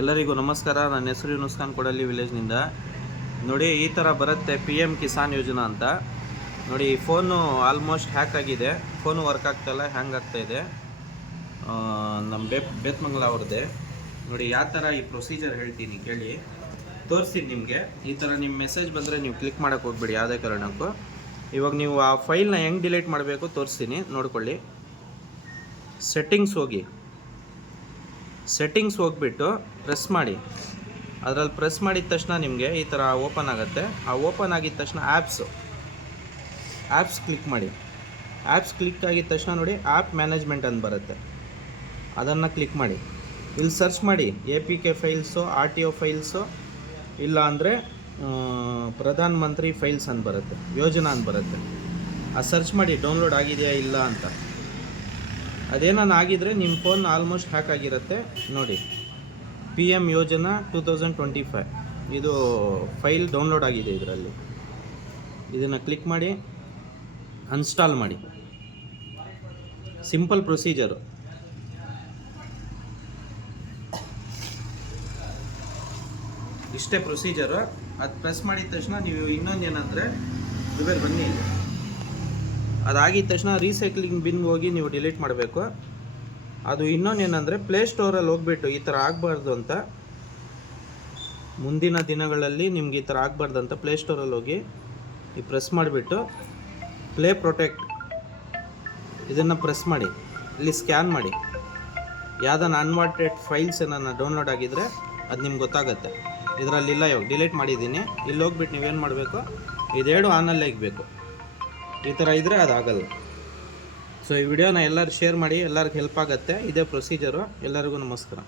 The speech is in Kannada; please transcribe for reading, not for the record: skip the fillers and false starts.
ಎಲ್ಲರಿಗೂ ನಮಸ್ಕಾರ. ನನ್ನ ಹೆಸರು ಯೂನುಸ್ ಖಾನ್ ಕೊಡಲಿ ವಿಲೇಜ್ನಿಂದ. ನೋಡಿ, ಈ ಥರ ಬರುತ್ತೆ PM ಕಿಸಾನ್ ಯೋಜನಾ ಅಂತ. ನೋಡಿ, ಈ ಫೋನು ಆಲ್ಮೋಸ್ಟ್ ಹ್ಯಾಕ್ ಆಗಿದೆ. ಫೋನು ವರ್ಕ್ ಆಗ್ತಾಯಿಲ್ಲ, ಹ್ಯಾಂಗ್ ಆಗ್ತಾಯಿದೆ. ನಮ್ಮ ಬೇತ್ಮಂಗಲ ಅವ್ರದ್ದೇ. ನೋಡಿ, ಯಾವ ಥರ ಈ ಪ್ರೊಸೀಜರ್ ಹೇಳ್ತೀನಿ ಕೇಳಿ, ತೋರಿಸ್ತೀನಿ ನಿಮಗೆ. ಈ ಥರ ನಿಮ್ಮ ಮೆಸೇಜ್ ಬಂದರೆ ನೀವು ಕ್ಲಿಕ್ ಮಾಡೋಕ್ಕೆ ಹೋಗ್ಬೇಡಿ ಯಾವುದೇ ಕಾರಣಕ್ಕೂ. ಇವಾಗ ನೀವು ಆ ಫೈಲ್ನ ಹೆಂಗೆ ಡಿಲೀಟ್ ಮಾಡಬೇಕು ತೋರಿಸ್ತೀನಿ, ನೋಡ್ಕೊಳ್ಳಿ. ಸೆಟ್ಟಿಂಗ್ಸ್ ಹೋಗ್ಬಿಟ್ಟು ಪ್ರೆಸ್ ಮಾಡಿ. ಅದರಲ್ಲಿ ಪ್ರೆಸ್ ಮಾಡಿದ ತಕ್ಷಣ ನಿಮಗೆ ಈ ಥರ ಓಪನ್ ಆಗುತ್ತೆ. ಆ ಓಪನ್ ಆಗಿದ ತಕ್ಷಣ ಆ್ಯಪ್ಸ್ ಕ್ಲಿಕ್ ಮಾಡಿ. ಆ್ಯಪ್ಸ್ ಕ್ಲಿಕ್ ಆಗಿದ ತಕ್ಷಣ ನೋಡಿ, ಆ್ಯಪ್ ಮ್ಯಾನೇಜ್ಮೆಂಟ್ ಅಂತ ಬರುತ್ತೆ, ಅದನ್ನು ಕ್ಲಿಕ್ ಮಾಡಿ. ಇಲ್ಲಿ ಸರ್ಚ್ ಮಾಡಿ APK ಫೈಲ್ಸು, RTO ಫೈಲ್ಸು, ಇಲ್ಲ ಅಂದರೆ ಪ್ರಧಾನ ಮಂತ್ರಿ ಫೈಲ್ಸ್ ಅಂತ ಬರುತ್ತೆ, ಯೋಜನಾ ಅಂತ ಬರುತ್ತೆ. ಆ ಸರ್ಚ್ ಮಾಡಿ ಡೌನ್ಲೋಡ್ ಆಗಿದೆಯಾ ಇಲ್ಲ ಅಂತ. ಅದೇನಾನು ಆಗಿದರೆ ನಿಮ್ಮ ಫೋನ್ ಆಲ್ಮೋಸ್ಟ್ ಹ್ಯಾಕ್ ಆಗಿರುತ್ತೆ. ನೋಡಿ, PM ಯೋಜನಾ 2025 ಇದು ಫೈಲ್ ಡೌನ್ಲೋಡ್ ಆಗಿದೆ. ಇದರಲ್ಲಿ ಇದನ್ನು ಕ್ಲಿಕ್ ಮಾಡಿ, ಅನ್ಸ್ಟಾಲ್ ಮಾಡಿ. Simple procedure. ಇಷ್ಟೇ ಪ್ರೊಸೀಜರು. ಅದು ಪ್ರೆಸ್ ಮಾಡಿದ ತಕ್ಷಣ ನೀವು ಇನ್ನೊಂದು ಏನಂದರೆ ಇವೆಲ್ಲ ಬನ್ನಿ, ಇಲ್ಲಿ ಅದಾಗಿದ ತಕ್ಷಣ ರೀಸೈಕ್ಲಿಂಗ್ ಬಿನ್ ಹೋಗಿ ನೀವು ಡಿಲೀಟ್ ಮಾಡಬೇಕು. ಅದು ಇನ್ನೊಂದು ಏನಂದರೆ ಪ್ಲೇಸ್ಟೋರಲ್ಲಿ ಹೋಗ್ಬಿಟ್ಟು ಈ ಥರ ಆಗಬಾರ್ದು ಅಂತ, ಮುಂದಿನ ದಿನಗಳಲ್ಲಿ ನಿಮ್ಗೆ ಈ ಥರ ಆಗಬಾರ್ದು ಅಂತ ಪ್ಲೇಸ್ಟೋರಲ್ಲಿ ಹೋಗಿ ಈ ಪ್ರೆಸ್ ಮಾಡಿಬಿಟ್ಟು ಪ್ಲೇ ಪ್ರೊಟೆಕ್ಟ್ ಇದನ್ನು ಪ್ರೆಸ್ ಮಾಡಿ. ಇಲ್ಲಿ ಸ್ಕ್ಯಾನ್ ಮಾಡಿ. ಯಾವುದನ್ನ ಅನ್ವಾಂಟೆಡ್ ಫೈಲ್ಸ್ ಏನಾನ ಡೌನ್ಲೋಡ್ ಆಗಿದ್ದರೆ ಅದು ನಿಮ್ಗೆ ಗೊತ್ತಾಗುತ್ತೆ. ಇದರಲ್ಲಿಲ್ಲ, ಇವಾಗ ಡಿಲೀಟ್ ಮಾಡಿದ್ದೀನಿ. ಇಲ್ಲಿ ಹೋಗ್ಬಿಟ್ಟು ನೀವೇನು ಮಾಡಬೇಕು, ಇದೆರಡು ಆನಲ್ಲೇ ಇರಬೇಕು. ಈ ಥರ ಇದ್ದರೆ ಅದಾಗಲ್ಲ. ಸೊ ಈ ವಿಡಿಯೋನ ಎಲ್ಲರೂ ಶೇರ್ ಮಾಡಿ, ಎಲ್ಲರಿಗೂ ಹೆಲ್ಪ್ ಆಗುತ್ತೆ. ಇದೇ ಪ್ರೊಸೀಜರು. ಎಲ್ಲರಿಗೂ ನಮಸ್ಕಾರ.